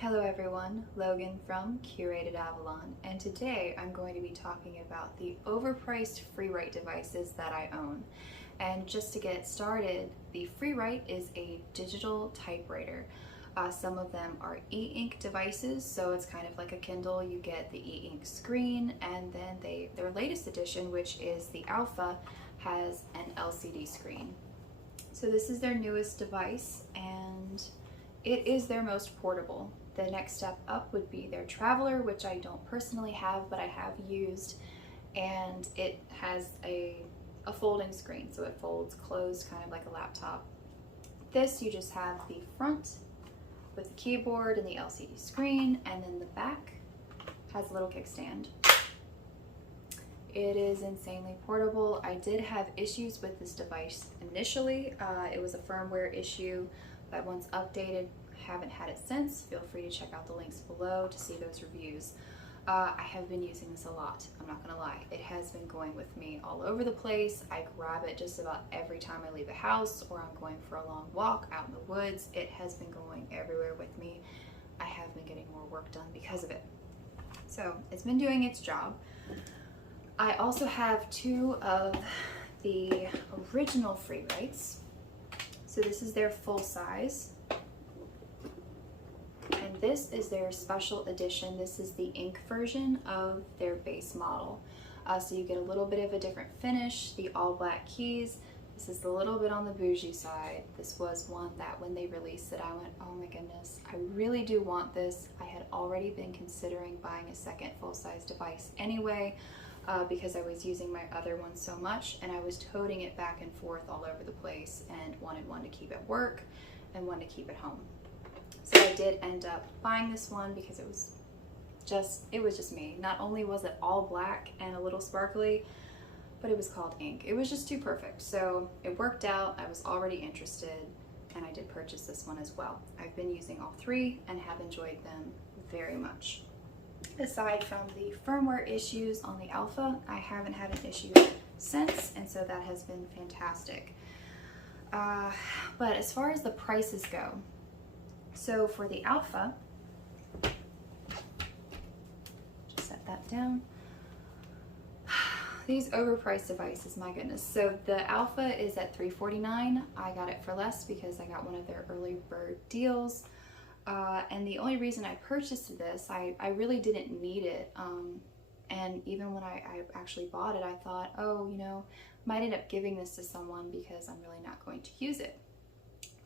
Hello everyone, Logan from Curated Avalon, and today I'm going to be talking about the overpriced Freewrite devices that I own. And just to get started, the Freewrite is a digital typewriter. Some of them are e-ink devices, so it's kind of like a Kindle. You get the e-ink screen, and then their latest edition, which is the Alpha, has an LCD screen. So this is their newest device, and it is their most portable. The next step up would be their Traveler, which I don't personally have, but I have used, and it has a folding screen, so it folds closed kind of like a laptop. This, you just have the front with the keyboard and the LCD screen, and then the back has a little kickstand. It is insanely portable. I did have issues with this device initially. It was a firmware issue, but once updated, haven't had it since. Feel free to check out the links below to see those reviews. I have been using this a lot, I'm not gonna lie. It has been going with me all over the place. I grab it just about every time I leave the house or I'm going for a long walk out in the woods. It has been going everywhere with me. I have been getting more work done because of it. So it's been doing its job. I also have two of the original Freewrites. So this is their full size. And this is their special edition. This is the ink version of their base model. So you get a little bit of a different finish, the all black keys. This is a little bit on the bougie side. This was one that when they released it, I went, oh my goodness, I really do want this. I had already been considering buying a second full-size device anyway, because I was using my other one so much, and I was toting it back and forth all over the place and wanted one to keep at work and one to keep at home. So I did end up buying this one because it was just me. Not only was it all black and a little sparkly, but it was called ink. It was just too perfect. So it worked out. I was already interested, and I did purchase this one as well. I've been using all three and have enjoyed them very much. Aside from the firmware issues on the Alpha, I haven't had an issue since, and so that has been fantastic. But as far as the prices go, so for the Alpha, just set that down. These overpriced devices, my goodness. So the Alpha is at $349. I got it for less because I got one of their early bird deals. And the only reason I purchased this, I really didn't need it. And even when I actually bought it, I thought, oh, you know, might end up giving this to someone because I'm really not going to use it.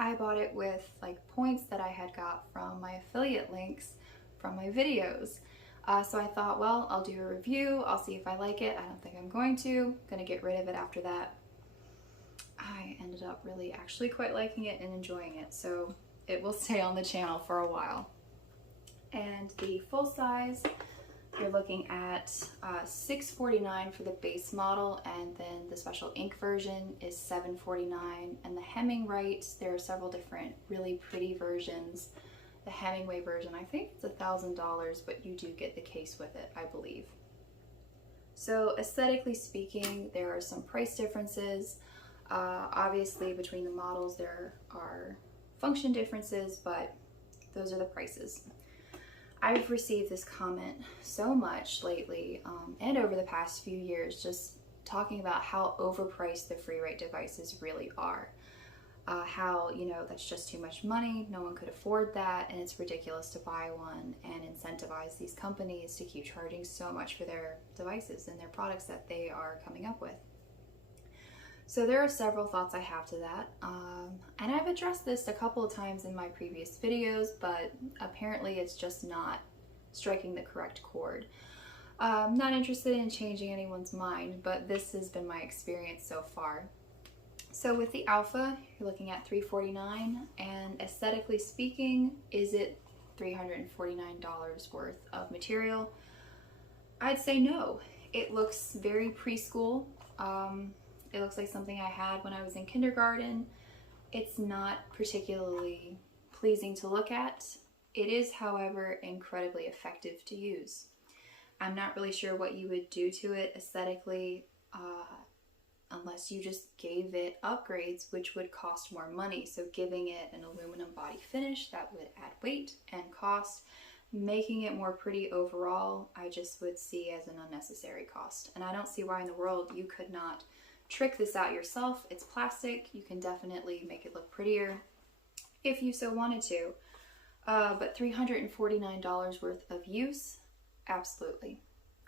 I bought it with like points that I had got from my affiliate links from my videos. So I thought, well, I'll do a review. I'll see if I like it. I don't think I'm going to. Gonna get rid of it after that. I ended up really actually quite liking it and enjoying it. So it will stay on the channel for a while. And the full size, you're looking at $649 for the base model, and then the special ink version is $749. And the Hemingwright, there are several different really pretty versions. The Hemingway version, I think it's $1,000, but you do get the case with it, I believe. So aesthetically speaking, there are some price differences. Obviously between the models there are function differences, but those are the prices. I've received this comment so much lately and over the past few years, just talking about how overpriced the Freewrite devices really are. How, you know, that's just too much money, no one could afford that, and it's ridiculous to buy one and incentivize these companies to keep charging so much for their devices and their products that they are coming up with. So there are several thoughts I have to that, and I've addressed this a couple of times in my previous videos, but apparently it's just not striking the correct chord. I'm not interested in changing anyone's mind, but this has been my experience so far. So with the Alpha, you're looking at $349, and aesthetically speaking, is it $349 worth of material? I'd say no. It looks very preschool. It looks like something I had when I was in kindergarten. It's not particularly pleasing to look at. It is, however, incredibly effective to use. I'm not really sure what you would do to it aesthetically. unless you just gave it upgrades, which would cost more money. So giving it an aluminum body finish, that would add weight and cost. Making it more pretty overall, I just would see as an unnecessary cost. And I don't see why in the world you could not trick this out yourself. It's plastic. You can definitely make it look prettier if you so wanted to. But $349 worth of use, absolutely.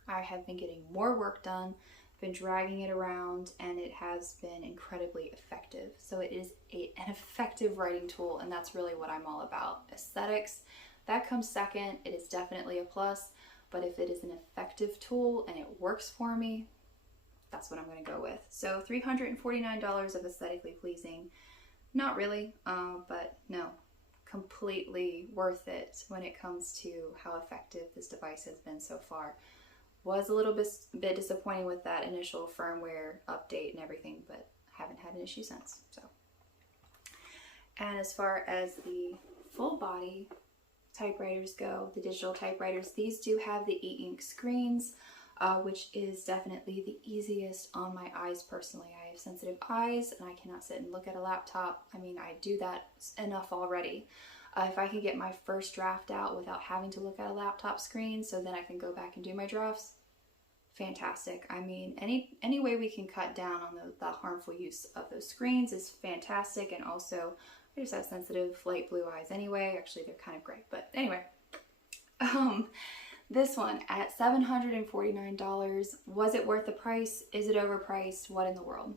I have been getting more work done, been dragging it around, and it has been incredibly effective. So it is an effective writing tool, and that's really what I'm all about. Aesthetics, that comes second. It is definitely a plus, but if it is an effective tool and it works for me, that's what I'm going to go with. So $349 of aesthetically pleasing, not really, but no, completely worth it when it comes to how effective this device has been so far. Was a little bit disappointing with that initial firmware update and everything, but haven't had an issue since. So, and as far as the full body typewriters go, the digital typewriters, these do have the e-ink screens, which is definitely the easiest on my eyes personally. I have sensitive eyes and I cannot sit and look at a laptop. I mean, I do that enough already. If I can get my first draft out without having to look at a laptop screen so then I can go back and do my drafts, fantastic. I mean, any way we can cut down on the harmful use of those screens is fantastic. And also, I just have sensitive light blue eyes anyway. Actually, they're kind of gray, but anyway. This one at $749, was it worth the price? Is it overpriced? What in the world?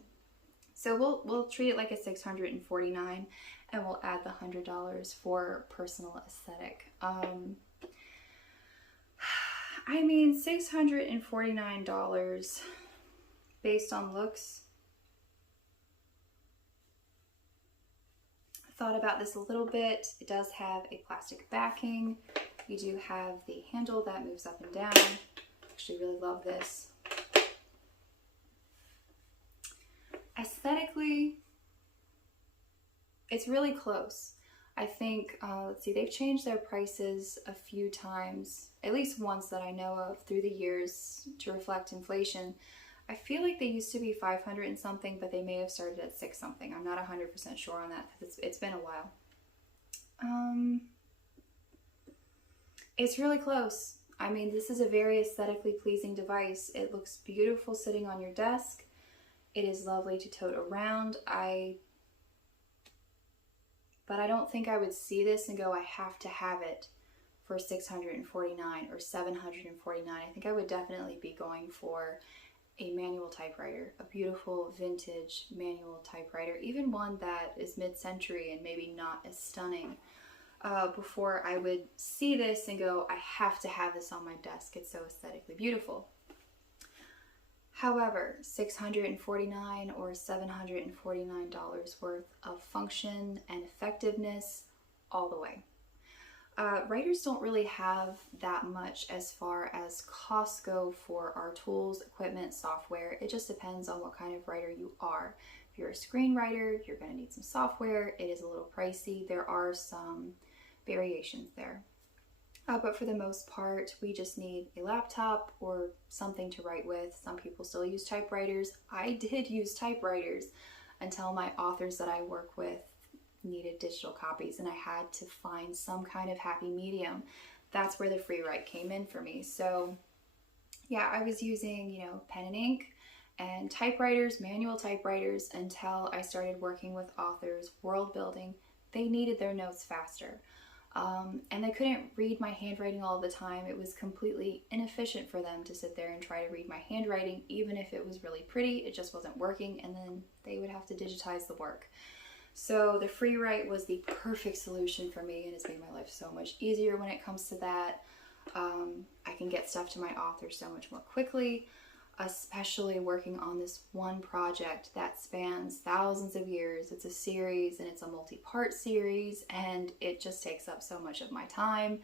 So we'll treat it like a $649, and we'll add the $100 for personal aesthetic. I mean, $649 based on looks. Thought about this a little bit. It does have a plastic backing. You do have the handle that moves up and down. Actually really love this. Aesthetically, it's really close. I think, let's see, they've changed their prices a few times, at least once that I know of through the years to reflect inflation. I feel like they used to be 500 and something, but they may have started at 6 something. I'm not 100% sure on that because it's been a while. It's really close. I mean, this is a very aesthetically pleasing device. It looks beautiful sitting on your desk. It is lovely to tote around. But I don't think I would see this and go, I have to have it for $649 or $749. I think I would definitely be going for a manual typewriter, a beautiful vintage manual typewriter, even one that is mid-century and maybe not as stunning, before I would see this and go, I have to have this on my desk. It's so aesthetically beautiful. However, $649 or $749 worth of function and effectiveness all the way. Writers don't really have that much as far as costs go for our tools, equipment, software. It just depends on what kind of writer you are. If you're a screenwriter, you're going to need some software. It is a little pricey. There are some variations there. But for the most part, we just need a laptop or something to write with. Some people still use typewriters. I did use typewriters until my authors that I work with needed digital copies and I had to find some kind of happy medium. That's where the Freewrite came in for me. So yeah, I was using, pen and ink and typewriters, manual typewriters, until I started working with authors, world building. They needed their notes faster. And they couldn't read my handwriting all the time. It was completely inefficient for them to sit there and try to read my handwriting, even if it was really pretty. It just wasn't working, and then they would have to digitize the work. So the Freewrite was the perfect solution for me, and it's made my life so much easier when it comes to that. I can get stuff to my authors so much more quickly, especially working on this one project that spans thousands of years. It's a series and it's a multi-part series, and it just takes up so much of my time.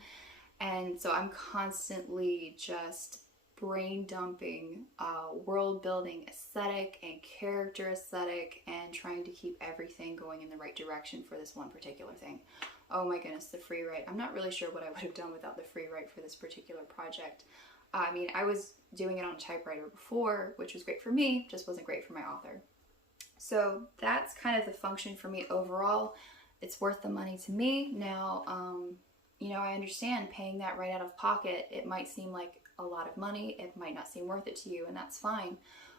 And so I'm constantly just brain dumping, world building aesthetic and character aesthetic, and trying to keep everything going in the right direction for this one particular thing. Oh my goodness, the Freewrite. I'm not really sure what I would have done without the Freewrite for this particular project. I mean, I was doing it on a typewriter before, which was great for me, just wasn't great for my author. So that's kind of the function for me overall. It's worth the money to me. Now, you know, I understand paying that right out of pocket. It might seem like a lot of money. It might not seem worth it to you, and that's fine.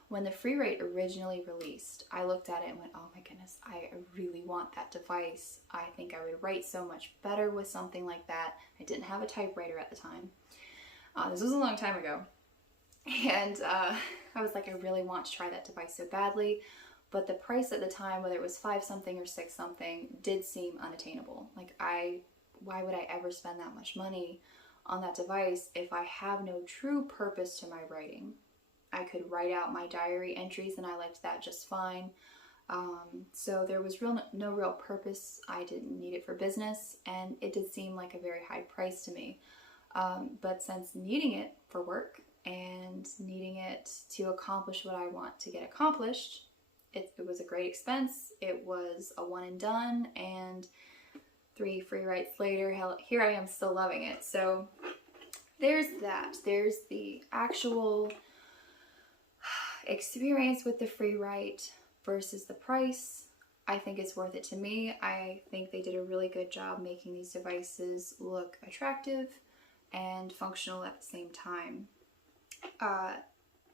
When the Freewrite originally released, I looked at it and went, oh my goodness, I really want that device. I think I would write so much better with something like that. I didn't have a typewriter at the time. This was a long time ago. And I was like, I really want to try that device so badly. But the price at the time, whether it was 5 something or 6 something, did seem unattainable. Like, why would I ever spend that much money on that device if I have no true purpose to my writing? I could write out my diary entries and I liked that just fine. So there was no real purpose. I didn't need it for business, and it did seem like a very high price to me. But since needing it for work and needing it to accomplish what I want to get accomplished, it was a great expense. It was a one and done, and 3 free writes later, hell, here I am still loving it. So there's that. There's the actual experience with the Freewrite versus the price. I think it's worth it to me. I think they did a really good job making these devices look attractive and functional at the same time.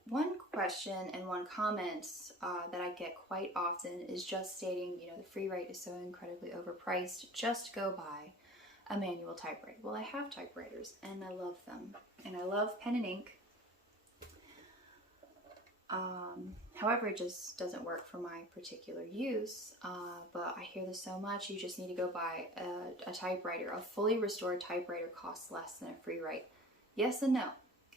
One question and one comment that I get quite often is just stating, you know, the Freewrite is so incredibly overpriced, just go buy a manual typewriter. Well, I have typewriters and I love them, and I love pen and ink. However, it just doesn't work for my particular use, but I hear this so much. You just need to go buy a typewriter. A fully restored typewriter costs less than a Freewrite. Yes and no.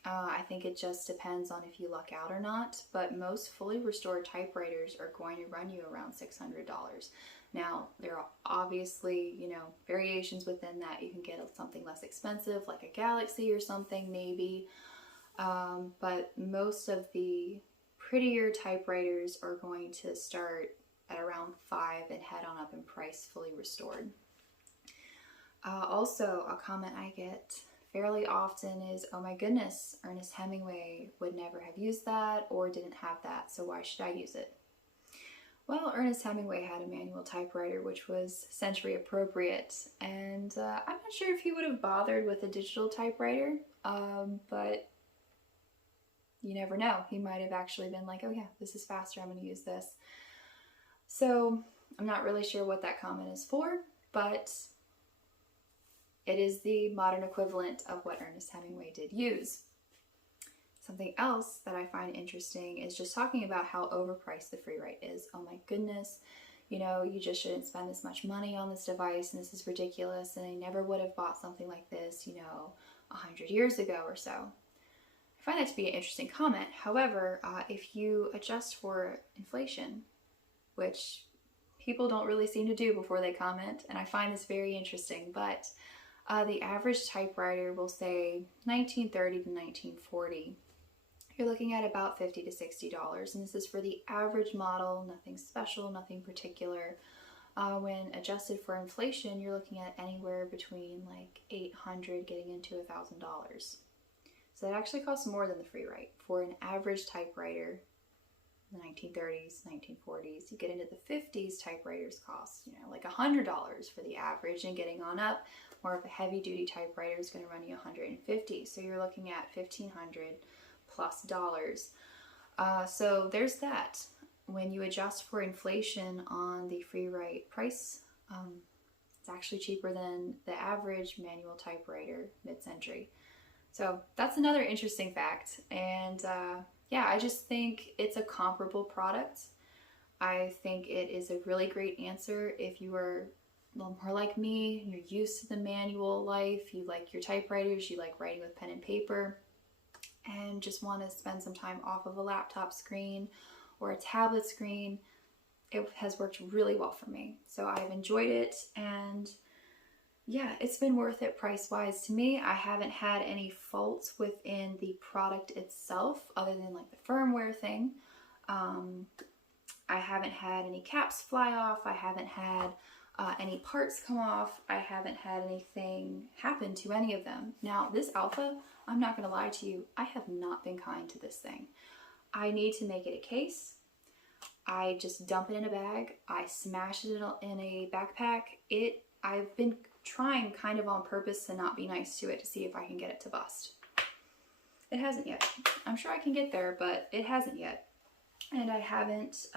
I think it just depends on if you luck out or not, but most fully restored typewriters are going to run you around $600. Now, there are obviously, you know, variations within that. You can get something less expensive, like a Galaxy or something, maybe, but most of the prettier typewriters are going to start at around $5 and head on up in price fully restored. Also, a comment I get fairly often is, oh my goodness, Ernest Hemingway would never have used that or didn't have that, so why should I use it? Well, Ernest Hemingway had a manual typewriter which was century appropriate, and I'm not sure if he would have bothered with a digital typewriter, but you never know. He might have actually been like, oh yeah, this is faster, I'm going to use this. So I'm not really sure what that comment is for, but it is the modern equivalent of what Ernest Hemingway did use. Something else that I find interesting is just talking about how overpriced the Freewrite is. Oh my goodness, you know, you just shouldn't spend this much money on this device, and this is ridiculous, and I never would have bought something like this, you know, 100 years ago or so. I find that to be an interesting comment. However, if you adjust for inflation, which people don't really seem to do before they comment, and I find this very interesting, but the average typewriter will say 1930 to 1940. You're looking at about $50 to $60, and this is for the average model, nothing special, nothing particular. When adjusted for inflation, you're looking at anywhere between like $800 getting into $1,000. So that actually costs more than the Freewrite. For an average typewriter, the 1930s, 1940s, you get into the 50s, typewriters cost, you know, like $100 for the average, and getting on up, more of a heavy duty typewriter is going to run you $150. So you're looking at $1,500 plus dollars. So there's that. When you adjust for inflation on the Freewrite price, it's actually cheaper than the average manual typewriter mid-century. So that's another interesting fact. And yeah, I just think it's a comparable product. I think it is a really great answer if you are a little more like me, you're used to the manual life, you like your typewriters, you like writing with pen and paper, and just want to spend some time off of a laptop screen or a tablet screen. It has worked really well for me. So I've enjoyed it, and yeah, it's been worth it price-wise to me. I haven't had any faults within the product itself other than like the firmware thing. I haven't had any caps fly off. I haven't had any parts come off. I haven't had anything happen to any of them. Now this Alpha, I'm not gonna lie to you, I have not been kind to this thing. I need to make it a case. I just dump it in a bag. I smash it in a backpack. I've been trying kind of on purpose to not be nice to it to see if I can get it to bust. It hasn't yet. I'm sure I can get there, but it hasn't yet. And I haven't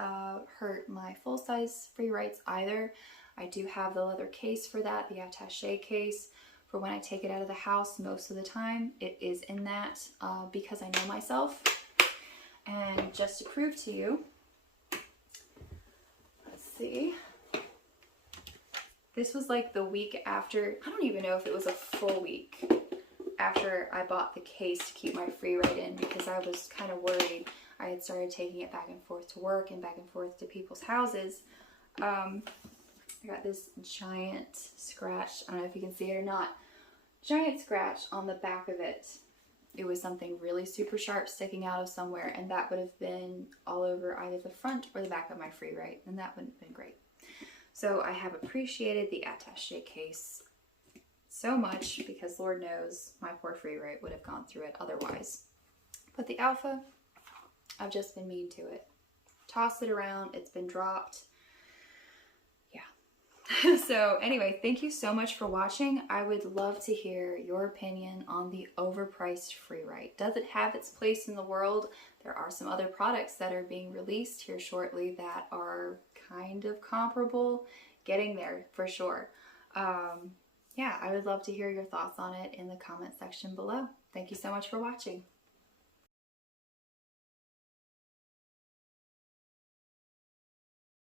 hurt my full-size Freewrites either. I do have the leather case for that, the attaché case, for when I take it out of the house most of the time. It is in that because I know myself. And just to prove to you, let's see. This was like the week after, I don't even know if it was a full week after I bought the case to keep my Freewrite in, because I was kind of worried. I had started taking it back and forth to work and back and forth to people's houses. I got this giant scratch, I don't know if you can see it or not, giant scratch on the back of it. It was something really super sharp sticking out of somewhere, and that would have been all over either the front or the back of my Freewrite, and that wouldn't have been great. So I have appreciated the attaché case so much, because Lord knows my poor Freewrite would have gone through it otherwise. But the Alpha, I've just been mean to it. Tossed it around, it's been dropped. Yeah. So anyway, thank you so much for watching. I would love to hear your opinion on the overpriced Freewrite. Does it have its place in the world? There are some other products that are being released here shortly that are kind of comparable, getting there for sure. Yeah, I would love to hear your thoughts on it in the comment section below. Thank you so much for watching.